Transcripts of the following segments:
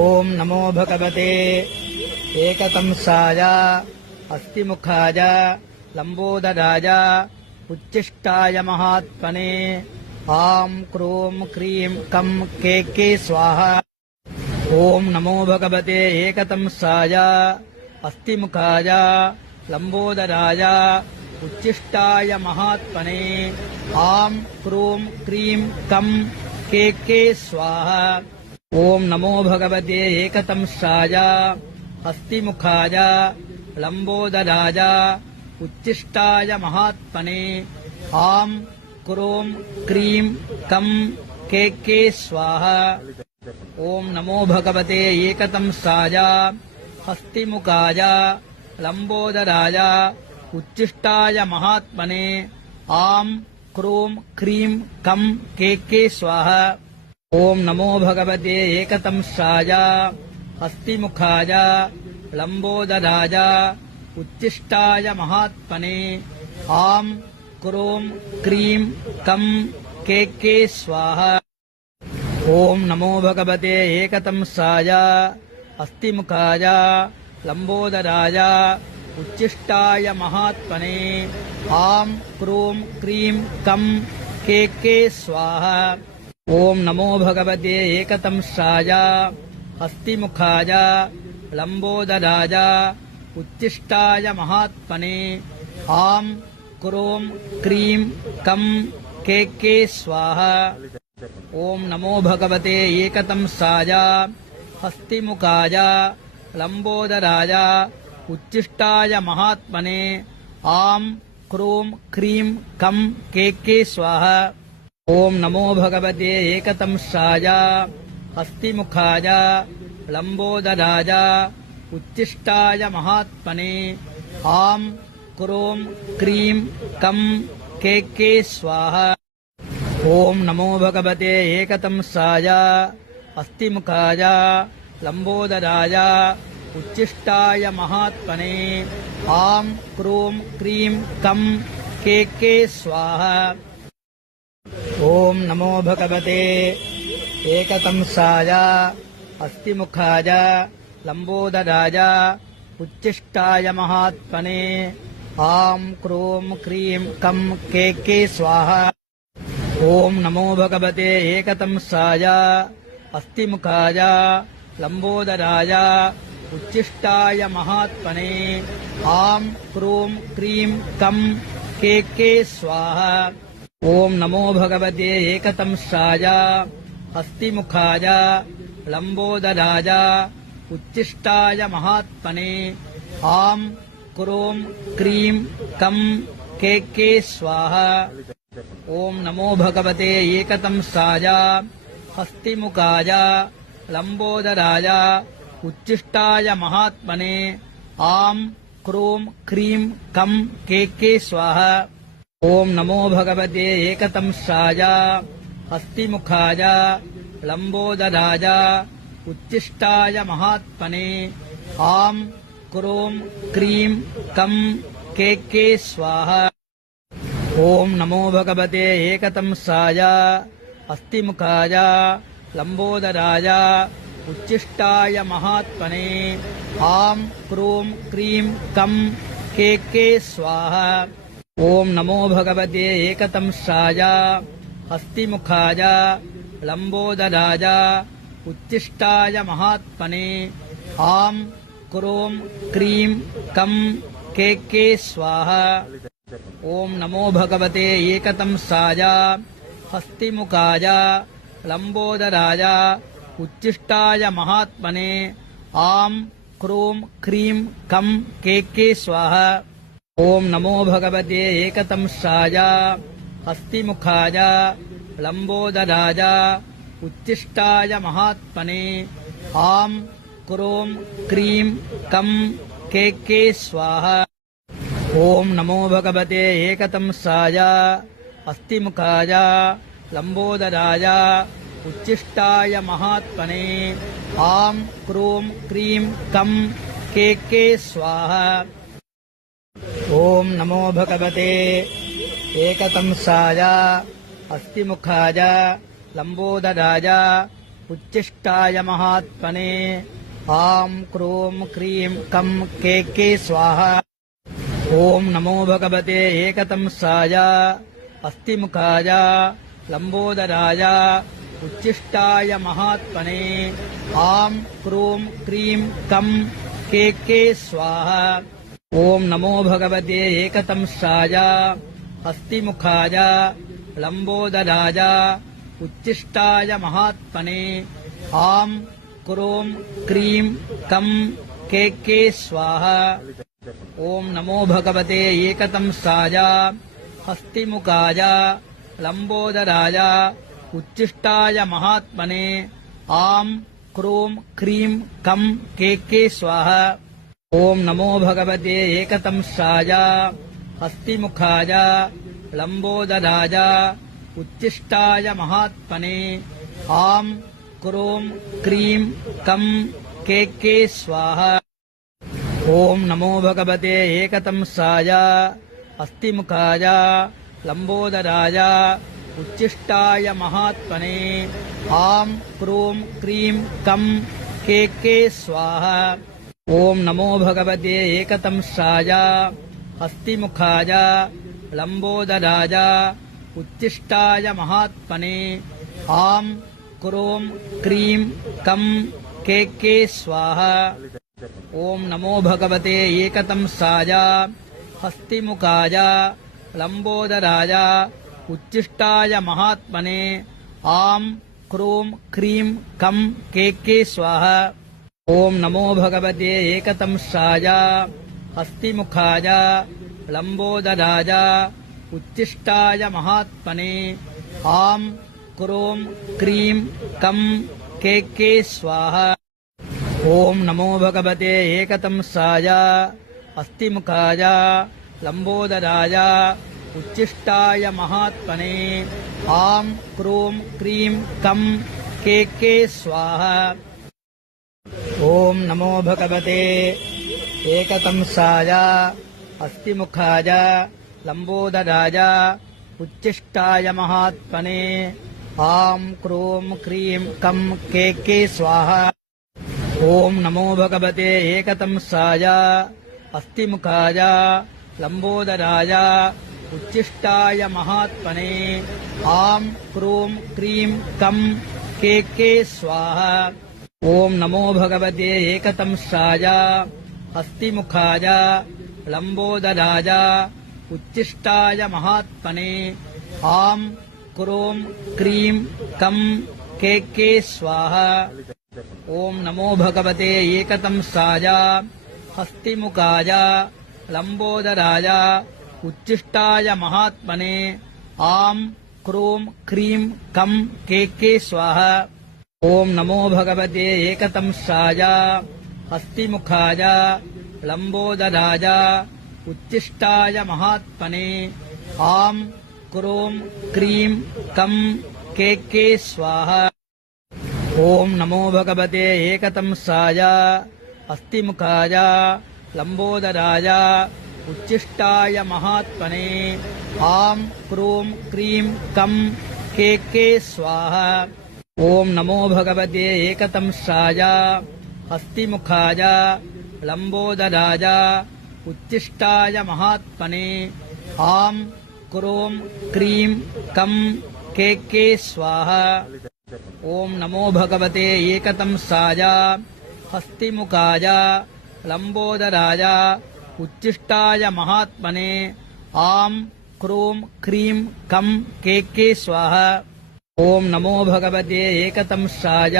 ओम नमो भगवते एकतंसाय अस्तिमुखाय लंबोदराय उच्चिष्टाय महात्मने आं क्रूं क्रीं कं के स्वाहा। ओम नमो भगवते एकतंसाय अस्तिमुखाय लंबोदराय उच्चिष्टाय महात्मने आं क्रूं क्रीं कं के स्वाहा। ओम नमो भगवते एकतंसाय अस्तिमुखाय लंबोदराय उच्चिष्टाय महात्मने आं क्रूं क्रीं कं के स्वाहा। ओम नमो भगवते एकतंसाय अस्तिमुखाय लंबोदराय उच्चिष्टाय महात्मने आं क्रूं क्रीं कं के स्वाहा। ओम नमो भगवते एकतंसाय अस्तिमुखाय लंबोदराय उच्चिष्टाय महात्मने आं क्रूं क्रीं कं के स्वाहा। ओम नमो भगवते एकतंसाय अस्तिमुखाय लंबोदराय उच्चिष्टाय महात्मने आं क्रूं क्रीं कं के स्वाहा। ओम नमो भगवते एकतंसाय अस्तिमुखाय लंबोदराय उच्चिष्टाय महात्मने आं क्रूं क्रीं कं के स्वाहा। ओम नमो भगवते एकतंसाय अस्तिमुखाय लंबोदराय उच्चिष्टाय महात्मने आं क्रूं क्रीं कं के स्वाहा। ओम नमो भगवते एकतंसाय अस्तिमुखाय लंबोदराय उच्चिष्टाय महात्मने आं क्रूं क्रीं कं के स्वाहा। ओम नमो भगवते एकतंसाय अस्तिमुखाय लंबोदराय उच्चिष्टाय महात्मने आं क्रूं क्रीं कं के स्वाहा। ओम नमो भगवते एकतंसाय अस्तिमुखाय लंबोदराय उच्चिष्टाय महात्मने आं क्रूं क्रीं कं के स्वाहा। ओम नमो भगवते एकतंसाय अस्तिमुखाय लंबोदराय उच्चिष्टाय महात्मने आं क्रूं क्रीं कं के स्वाहा। ओम नमो भगवते एकतंसाय अस्तिमुखाय लंबोदराय उच्चिष्टाय महात्मने आं क्रूं क्रीं कं के स्वाहा। ओम नमो भगवते एकतंसाय अस्तिमुखाय लंबोदराय उच्चिष्टाय महात्मने आं क्रूं क्रीं कं के स्वाहा। ओम नमो भगवते एकतंसाय अस्तिमुखाय लंबोदराय उच्चिष्टाय महात्मने आं क्रूं क्रीं कं के स्वाहा। ओम नमो भगवते एकतंसाय अस्तिमुखाय लंबोदराय उच्चिष्टाय महात्मने आं क्रूं क्रीं कं के स्वाहा। ओम नमो भगवते एकतंसाय अस्तिमुखाय लंबोदराय उच्चिष्टाय महात्मने आं क्रूं क्रीं कं के स्वाहा। ओम नमो भगवते एकतंसाय अस्तिमुखाय लंबोदराय उच्चिष्टाय महात्मने आं क्रूं क्रीं कं के स्वाहा। ओम नमो भगवते एकतंसाय अस्तिमुखाय लंबोदराय उच्चिष्टाय महात्मने आं क्रूं क्रीं कं के स्वाहा। ओम नमो भगवते एकतंसाय अस्तिमुखाय लंबोदराय उच्चिष्टाय महात्मने आं क्रूं क्रीं कं के स्वाहा। ओम नमो भगवते एकतंसाय अस्तिमुखाय लंबोदराय उच्चिष्टाय महात्मने आं क्रूं क्रीं कं के स्वाहा। ओम नमो भगवते एकदंसाय अस्तिमुखाय लंबोदराय उच्चिष्टाय महात्मने आं क्रूं क्रीं कं के स्वाहा। ओम नमो भगवते एकदंसाय अस्तिमुखाय लंबोदराय उच्चिष्टाय महात्मने आं क्रूं क्रीं कं के स्वाहा। ओम नमो भगवते एकदंसाय हस्तिमुखाय लंबोदराय उच्चिष्टाय महात्मने आं क्रूं क्रीं कं के स्वाहा। ओम नमो भगवते एकदंसाय हस्तिमुखाय लंबोदराय उच्चिष्टाय महात्मने आं क्रूं क्रीं कं के स्वाहा। ओम नमो भगवते एकदंसाय अस्तिमुखाय लंबोदराय उच्चिष्टाय महात्मने आं क्रूं क्रीं कं के स्वाहा। ओम नमो भगवते एकदंसाय अस्तिमुखाय लंबोदराय उच्चिष्टाय महात्मने आं क्रूं क्रीं कं के स्वाहा। ओम नमो भगवते एकदंसाय हस्तिमुखाय लंबोदराय उच्चिष्टाय महात्मने आं क्रूं क्रीं कं के स्वाहा। ओम नमो भगवते एकदंसाय हस्तिमुखाय लंबोदराय उच्चिष्टाय महात्मने आं क्रूं क्रीं कं के स्वाहा। ओम नमो भगवते एकदंसाय अस्तिमुखाय लंबोदराय उच्चिष्टाय महात्मने आं क्रूं क्रीं कं के स्वाहा। ओम नमो भगवते एकदंसाय अस्तिमुखाय लंबोदराय उच्चिष्टाय महात्मने आं क्रूं क्रीं कं के स्वाहा। ओम नमो भगवते एकदंसाय अस्तिमुखाय लंबोदराय उच्चिष्टाय महात्मने आं क्रूं क्रीं कं के स्वाहा। ओम नमो भगवते एकदंसाय अस्तिमुखाय लंबोदराय उच्चिष्टाय महात्मने आं क्रूं क्रीं कं के स्वाहा। ओम नमो भगवते एकदंसाय हस्तिमुखाय लंबोदराय उच्चिष्टाय महात्मने आं क्रूं क्रीं कं के स्वाहा। ओम नमो भगवते एकदंसाय हस्तिमुखाय लंबोदराय उच्चिष्टाय महात्मने आं क्रूं क्रीं कं के स्वाहा। ओम नमो भगवते एकदंसाय अस्तिमुखाय लंबोदराय उच्चिष्टाय महात्मने आं क्रूं क्रीं कं के स्वाहा। ओम नमो भगवते एकदंसाय हस्तिमुखाय लंबोदराय उच्चिष्टाय महात्मने आं क्रूं क्रीं कं के स्वाहा। ओम नमो भगवते एकदंसाय हस्तिमुखाय लंबोदराय उच्चिष्टाय महात्मने आं क्रूं क्रीं कं के स्वाहा। ओम नमो भगवते एकदंसाय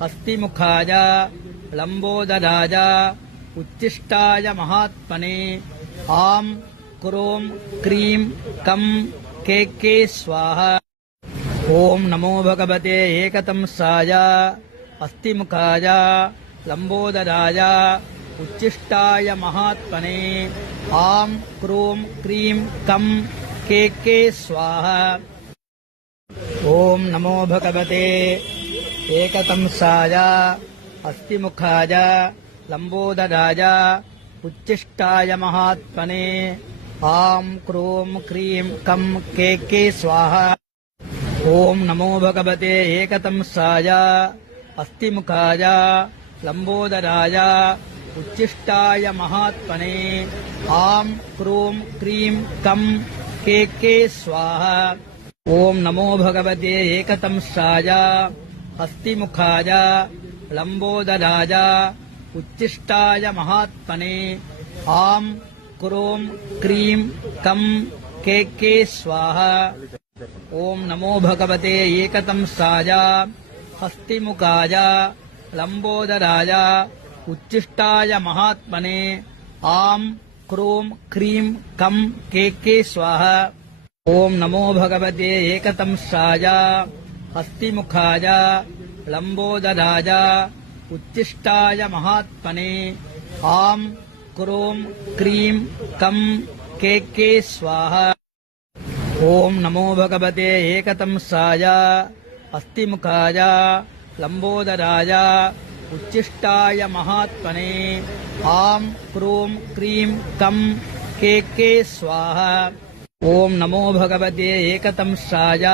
हस्तिमुखाय लंबोदराय उच्चिष्टाय महात्मने आं क्रूं क्रीं कं के स्वाहा। ओम नमो भगवते एकदंसाय अस्तिमुखाय लंबोदराय उच्चिष्टाय महात्मने आं क्रूं क्रीं कं के स्वाहा। ओम नमो भगवते एकदंसाय अस्तिमुखाय लंबोदराय उच्चिष्टाय महात्मने आं क्रूं क्रीं कं के स्वाहा। ओम नमो भगवते एकदंसाय अस्तिमुखाय लंबोदराय उच्चिष्टाय महात्मने आम क्रूं क्रीं कं के स्वाहा। ओम नमो भगवते एकदंसाय अस्तिमुखाय लंबोदराय उच्चिष्टाय महात्मने आम क्रूं क्रीं कं के स्वाहा। ओम नमो भगवते एकदंसाय हस्तिमुखाय लंबोदराय उच्चिष्टाय महात्मने आम क्रूं क्रीं कं के स्वाहा। ओम नमो भगवते एकदंसाय हस्तिमुखाय लंबोदराय उच्चिष्टाय महात्मने आम क्रूं क्रीं कं के स्वाहा। ओम नमो भगवते एकदंसाय अस्तिमुखाय लंबोदराय उच्चिष्टाय महात्मने आम क्रूं क्रीं कं के स्वाहा। ओम नमो भगवते एकदंसाय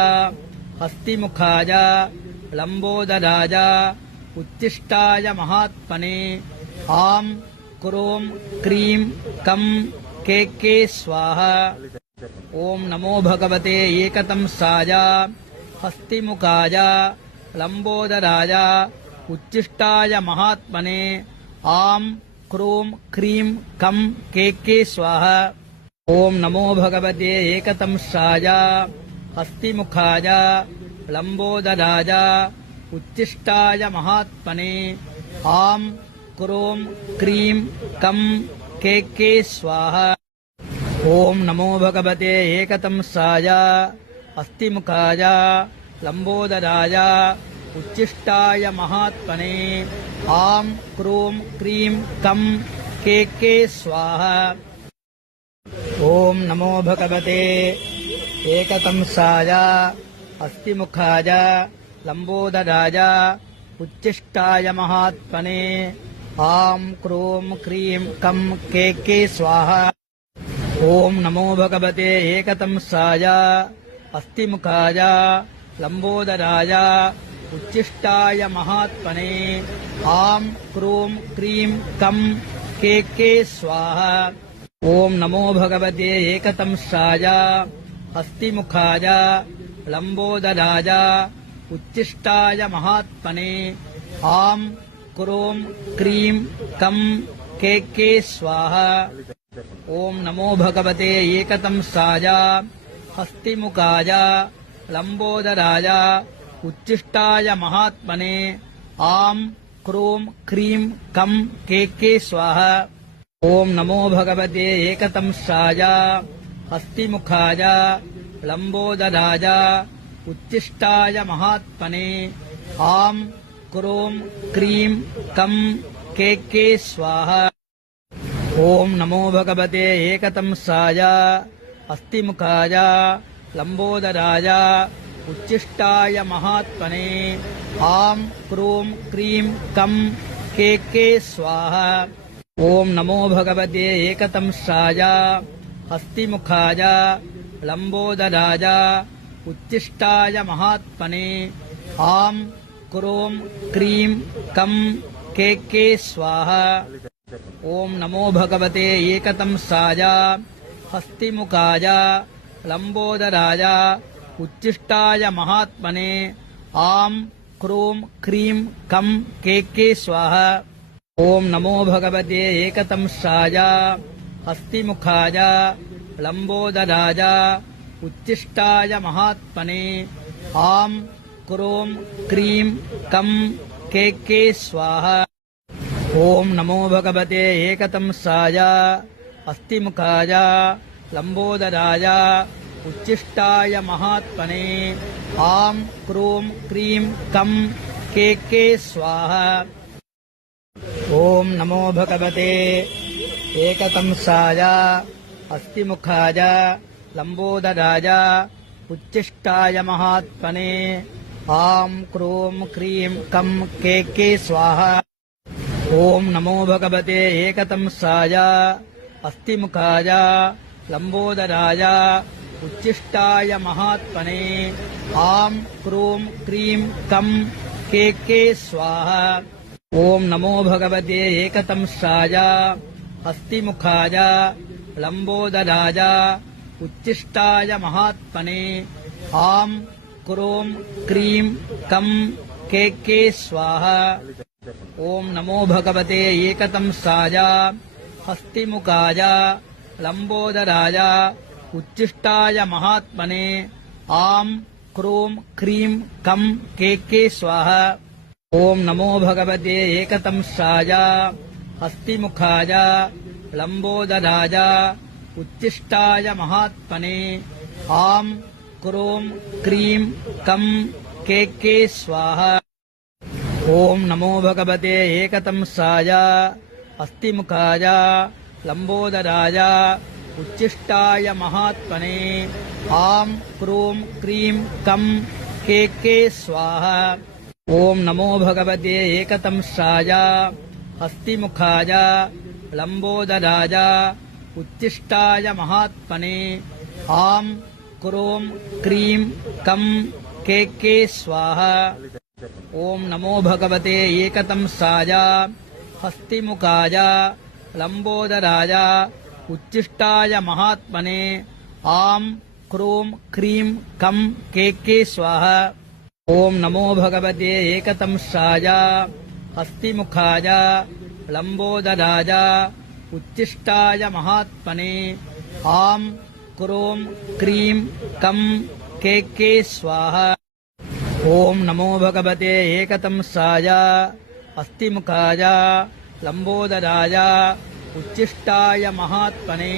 अस्तिमुखाय लंबोदराय उच्चिष्टाय महात्मने आम क्रूं क्रीं कं के स्वाहा। ओम नमो भगवते एकदंसाय हस्तिमुखाय लंबोदराय उच्चिष्टाय महात्मने आम क्रूं क्रीं कं के स्वाहा। ओम नमो भगवते एकदंसाय हस्तिमुखाय लंबोदराय उच्चिष्टाय महात्मने आम क्रूं क्रीं कं के स्वाहा। ओम नमो भगवते एकदंसाय अस्तिमुखाय लंबोदराय उच्चिष्टाय महात्मने आम क्रूं क्रीं कं के स्वाहा। ओम नमो भगवते एकदंसाय अस्तिमुखाय लंबोदराय उच्चिष्टाय महात्मने आम क्रूं क्रीं कं के स्वाहा। ओम नमो भगवते एकदंसाय अस्तिमुखाय लंबोदराय उच्चिष्टाय महात्मने आम क्रूं क्रीं कं के स्वाहा। ओम नमो भगवते एकदंसाय अस्तिमुखाय लंबोदराय उच्चिष्टाय महात्मने आम क्रूं क्रीं कं के स्वाहा। ओम नमो भगवते एकदंसाय हस्तिमुखाय लंबोदराय उच्चिष्टाय महात्मने आम क्रूं क्रीं कं के स्वाहा। ओम नमो भगवते एकदंसाय हस्तिमुखाय लंबोदराय उच्चिष्टाय महात्मने आम क्रूं क्रीं कं के स्वाहा। ओम नमो भगवते एकदंसाय अस्तिमुखाय लंबोदराय उच्चिष्टाय महात्मने आम क्रूं क्रीं कं के स्वाहा। ओम नमो भगवते एकदंसाय हस्तिमुखाय लंबोदराय उच्चिष्टाय महात्मने आम क्रूं क्रीं कं के स्वाहा। ओम नमो भगवते एकदंसाय हस्तिमुखाय लंबोदराय उच्चिष्टाय महात्मने आम क्रूं क्रीं कं के स्वाहा। ओम नमो भगवते एकदंसाय हस्तिमुखाय लंबोदराय उच्चिष्टाय महात्मने आम क्रूं क्रीं कं के स्वाहा। ओम नमो भगवते एकदंसाय अस्तिमुखाय लंबोदराय उच्चिष्टाय महात्मने आम क्रूं क्रीं कं के स्वाहा। ओम नमो भगवते एकदंसाय अस्तिमुखाय लंबोदराय उच्चिष्टाय महात्मने आम क्रूं क्रीं कं के स्वाहा। ओम नमो भगवते एकदंसाय अस्तिमुखाय लंबोदराय उच्चिष्टाय महात्मने आं क्रूं क्रीं कं के स्वाहा। ओम नमो भगवते एकदंशाय हस्तिमुखाय लंबोदराय उच्चिष्टाय महात्मने आं क्रूं क्रीं कं के स्वाहा। ओम नमो भगवते एकदंशाय हस्तिमुखाय लंबोदराय उच्चिष्टाय महात्मने आं क्रूं क्रीं कं के स्वाहा। ओम नमो भगवते एकदंशाय हस्तिमुखाय लंबोदराय उच्चिष्टाय महात्मने आं क्रूं क्रीं कं के स्वाहा। ओम नमो भगवते एकदंशाय हस्तिमुखाय लंबोदराय उच्चिष्टाय महात्मने आं क्रूं क्रीं कं के स्वाहा। ओम नमो भगवते एकदंशाय हस्तिमुखाय लंबोदराय उच्चिष्टाय महात्मने आं क्रूं क्रीं कं के स्वाहा। ओम नमो भगवते एकदंशाय हस्तिमुखाय लंबोदराय उच्चिष्टाय महात्मने आं क्रूं क्रीं कं के स्वाहा। ओम नमो भगवते एकदंशाय हस्तिमुखाय लंबोदराय उच्चिष्टाय महात्मने आं क्रूं क्रीं कं के स्वाहा। ओम नमो भगवते एकदंशाय हस्तिमुखाय लंबोदराय उच्चिष्टाय महात्मने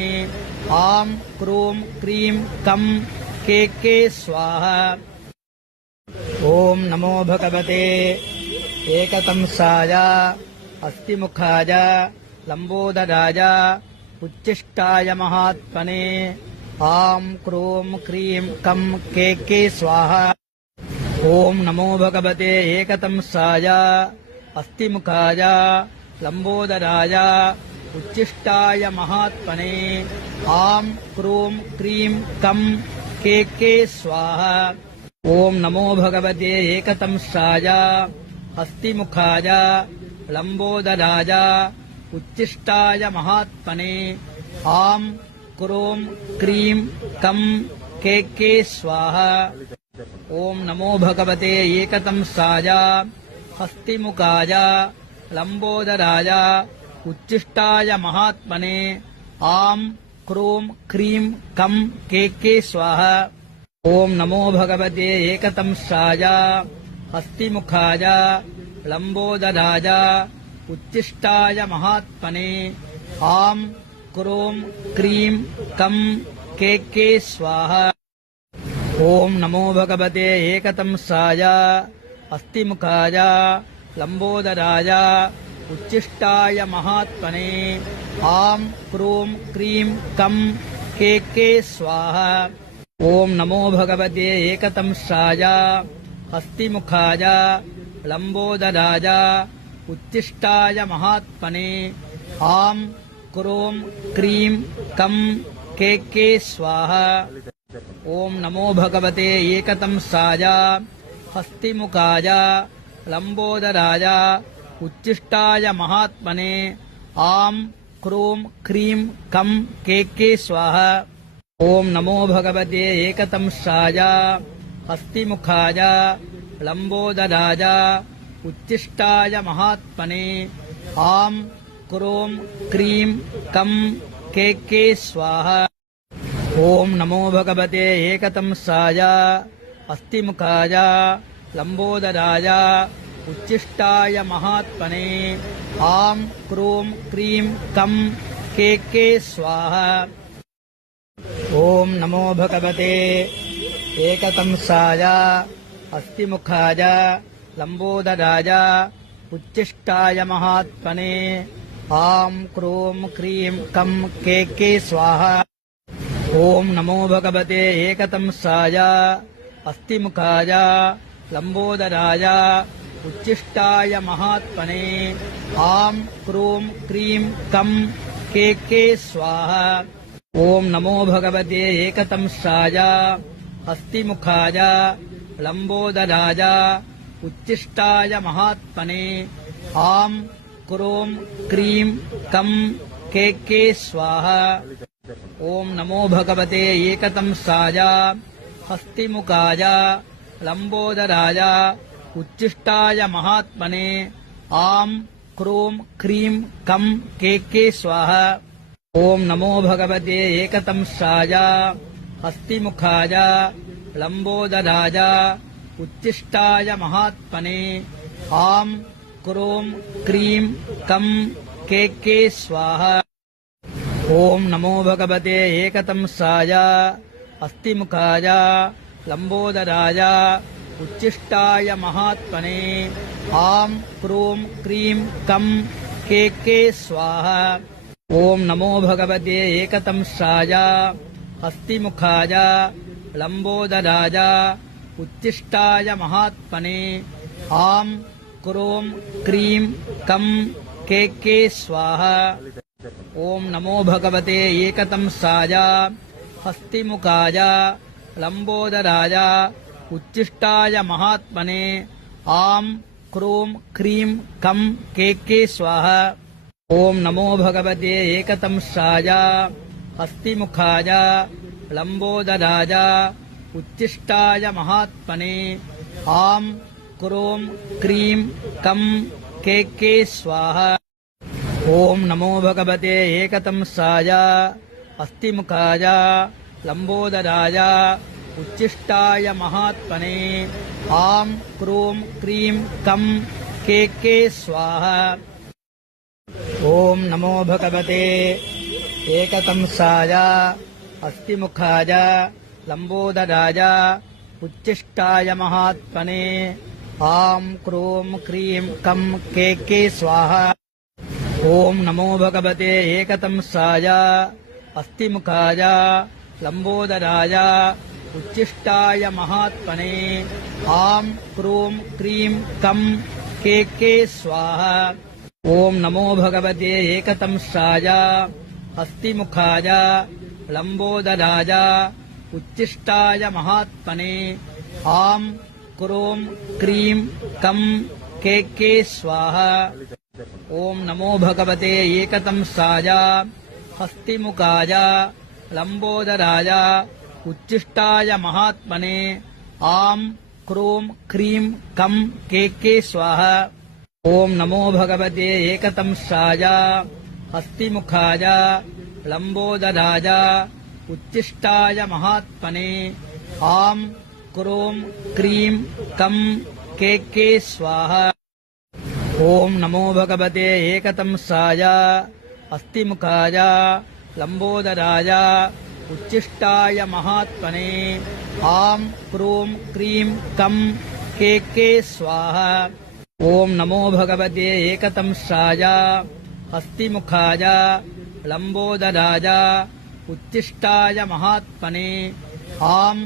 आं क्रूं क्रीं कं के स्वाहा। ओम नमो भगवते एकदंशाय हस्तिमुखाय लंबोदराय उच्चिष्टाय महात्मने आं क्रूं क्रीं कं के स्वाहा। ओम नमो भगवते एकदंशाय हस्तिमुखाय लंबोदराय उच्चिष्टाय महात्मने आं क्रूं क्रीं कं के स्वाहा। ओम नमो भगवते एकदंशाय हस्तिमुखाय लंबोदराय उच्चिष्टाय महात्मने आं क्रूं क्रीं कं के स्वाहा। ओम नमो भगवते एकदंशाय हस्तिमुखाय लंबोदराय उच्चिष्टाय महात्मने आं क्रूं क्रीं कं के स्वाहा। ओम नमो भगवते एकदंशाय हस्तिमुखाय लंबोदराय उच्चिष्टाय महात्मने आं क्रूं क्रीं कं के स्वाहा। ओम नमो भगवते एकदंशाय हस्तिमुखाय लंबोदराय उच्चिष्टाय महात्मने आं क्रूं क्रीं कं के स्वाहा। ओम नमो भगवते एकदंशाय हस्तिमुखाय लंबोदराय उच्चिष्टाय महात्मने आं क्रूं क्रीं कं के स्वाहा। ओम नमो भगवते एकदंशाय हस्तिमुखाय लंबोदराय उच्चिष्टाय महात्मने आं क्रूं क्रीं कं के स्वाहा। ओम नमो भगवते एकदंशाय हस्तिमुखाय लंबोदराय उच्चिष्टाय महात्मने आं क्रूं क्रीं कं के स्वाहा। ओम नमो भगवते एकदंशाय हस्तिमुखाय लंबोदराय उच्चिष्टाय महात्मने आं क्रूं क्रीं कं के स्वाहा। ओम नमो भगवते एकदंशाय हस्तिमुखाय लंबोदराय उच्चिष्टाय महात्मने आं क्रूं क्रीं कं के स्वाहा। ओम नमो भगवते एकदंशाय हस्तिमुखाय लंबोदराय उच्चिष्टाय महात्मने आं क्रूं क्रीं कं के स्वाहा। ओम नमो भगवते एकदंशाय हस्तिमुखाय लंबोदराय उच्चिष्टाय महात्मने आम क्रोम क्रीम कम के स्वाहा। ओम नमो भगवते एकदंशाय हस्तिमुखाय लंबोदराय उच्चिष्टाय महात्मने आम क्रोम क्रीम कम के स्वाहा। ओम नमो भगवते एकदंशाय हस्तिमुखाय लंबोदराय उच्चिष्टाय महात्मने आम क्रोम क्रीम कम के स्वाहा। ओम नमो भगवते एकदंशाय हस्तिमुखाय लंबोदराय उच्चिष्टाय महात्मने आम क्रोम क्रीम कम के स्वाहा। ओम नमो भगवते एकदंशाय हस्तिमुखाय लंबोदराय उच्चिष्टाय महात्मने आम क्रोम क्रीम कम के स्वाहा। ओम नमो भगवते एकदंशाय हस्तिमुखाय लंबोदराय उच्चिष्टाय महात्मने आम क्रोम क्रीम कम के स्वाहा। ओम नमो भगवते एकदंशाय हस्तिमुखाय लंबोदराय उच्चिष्टाय महात्मने आम क्रोम क्रीम कम के स्वाहा। ओम नमो भगवते एकदंशाय हस्तिमुखाय लंबोदराय उच्चिष्टाय महात्मने आम क्रोम क्रीम कम के स्वाहा। ओम नमो भगवते एकदंशाय हस्तिमुखाय लंबोदराय उच्चिष्टाय महात्मने आम क्रोम क्रीम कम के स्वाहा। ओम नमो भगवते एकदंशाय हस्तिमुखाय लंबोदराय उच्चिष्टाय महात्मने आम क्रोम क्रीम कम के स्वाहा। ओम नमो भगवते एकदंशाय हस्तिमुखाय लंबोदराय उच्चिष्टाय महात्मने आम क्रोम क्रीम कम के स्वाहा। ओम नमो भगवते एकदंशाय हस्तिमुखाय लंबोदराय उच्चिष्टाय महात्मने आम क्रोम क्रीम कम के स्वाहा। ओम नमो भगवते एकदंशाय हस्तिमुखाय लंबोदराय उच्चिष्टाय महात्मने आम क्रोम क्रीम कम के स्वाहा। ओम नमो भगवते एकदंशाय हस्तिमुखाय लंबोदराय उच्चिष्टाय महात्मने आम क्रोम क्रीम कम के स्वाहा। ओम नमो भगवते एकदंशाय हस्तिमुखाय लंबोदराय उच्चिष्टाय महात्मने आम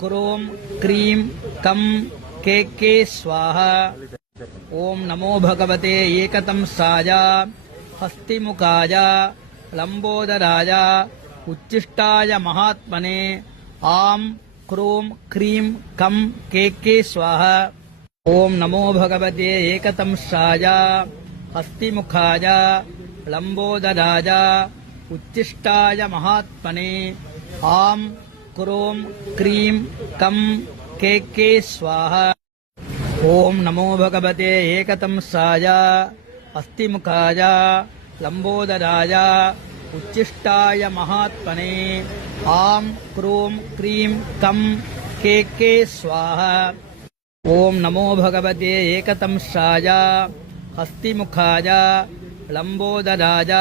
क्रोम क्रीम कम के स्वाहा। ओम नमो भगवते एकदंशाय हस्तिमुखाय लंबोदराय उच्चिष्टाय महात्मने आम क्रोम क्रीम कम के स्वाहा। ओम नमो भगवते एकदंशाय हस्तिमुखाय लंबोदराय उच्चिष्टाय महात्मने आम क्रोम क्रीम कम के स्वाहा। ओम नमो भगवते एकदंशाय हस्तिमुखाय लंबोदराय उच्चिष्टाय महात्मने आम क्रोम क्रीम कम के स्वाहा। ओम नमो भगवते एकदंशाय हस्तिमुखाय लंबोदराय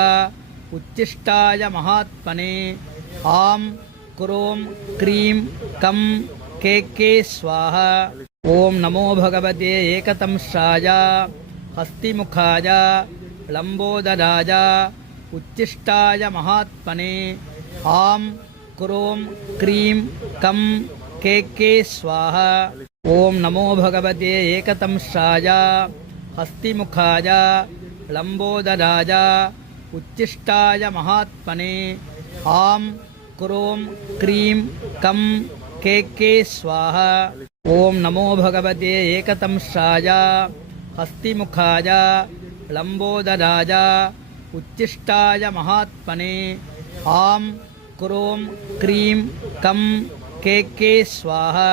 उच्चिष्टाय महात्मने आम क्रोम क्रीम कम के स्वाहा। ओम नमो भगवते एकदंशाय हस्तिमुखाय लंबोदराय उच्चिष्टाय महात्मने आम क्रोम क्रीम कम के स्वाहा। ओम नमो भगवते एकदंशाय हस्तिमुखाय लंबोदराय उच्चिष्टाय महात्मने आम क्रों क्रीं कं के स्वाहा। ओम नमो भगवते एकदंशाय हस्तिमुखाय लंबोदराय उच्चिष्टाय महात्मने आं क्रों क्रीं कं के स्वाहा।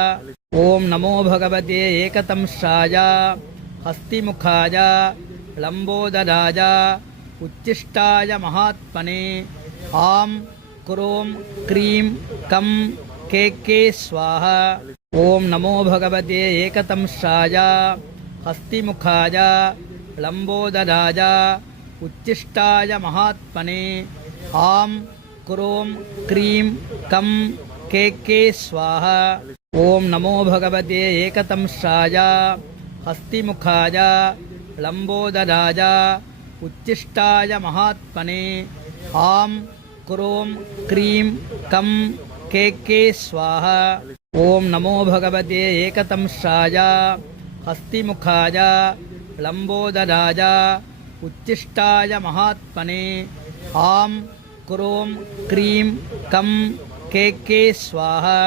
ओम नमो भगवते एकदंशाय हस्तिमुखाय लंबोदराय उच्चिष्टाय महात्मने आं क्रों क्रीं कं के स्वाहा। ओम नमो भगवते एकदंशाय हस्तिमुखाय लंबोदराय उच्चिष्टाय महात्मने आं क्रों क्रीं कं के स्वाहा। ओम नमो भगवते एकदंशाय हस्तिमुखाय लंबोदराय उच्चिष्टाय महात्मने आं क्रों क्रीं कं के स्वाहा। ओम नमो भगवते एकदंशाय हस्तिमुखाय लंबोदराय उच्चिष्टाय महात्मने आं क्रों क्रीं कं के स्वाहा।